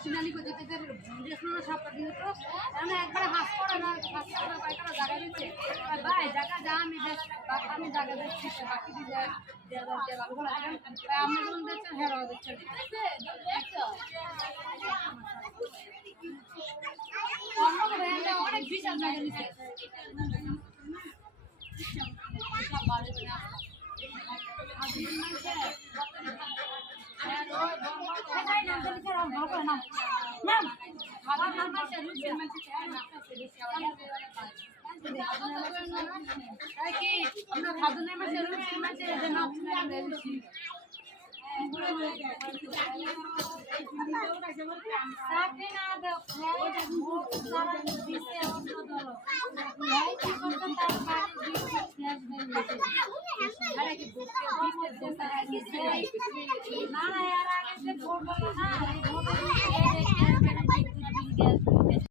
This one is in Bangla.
হাসিনানি করে যেতে রেস্টুরেন্ট সাপটা দিয়ে তো মানে একবারে হাস করে না হাস করে পায়খানা জায়গা দিচ্ছে ভাই জায়গা যা আমি জায়গা দিচ্ছি বাকি দিয়ে আপনি যখন দেখছেন হেরাও দেখছেন অনেক বিশাল জায়গা দিচ্ছে না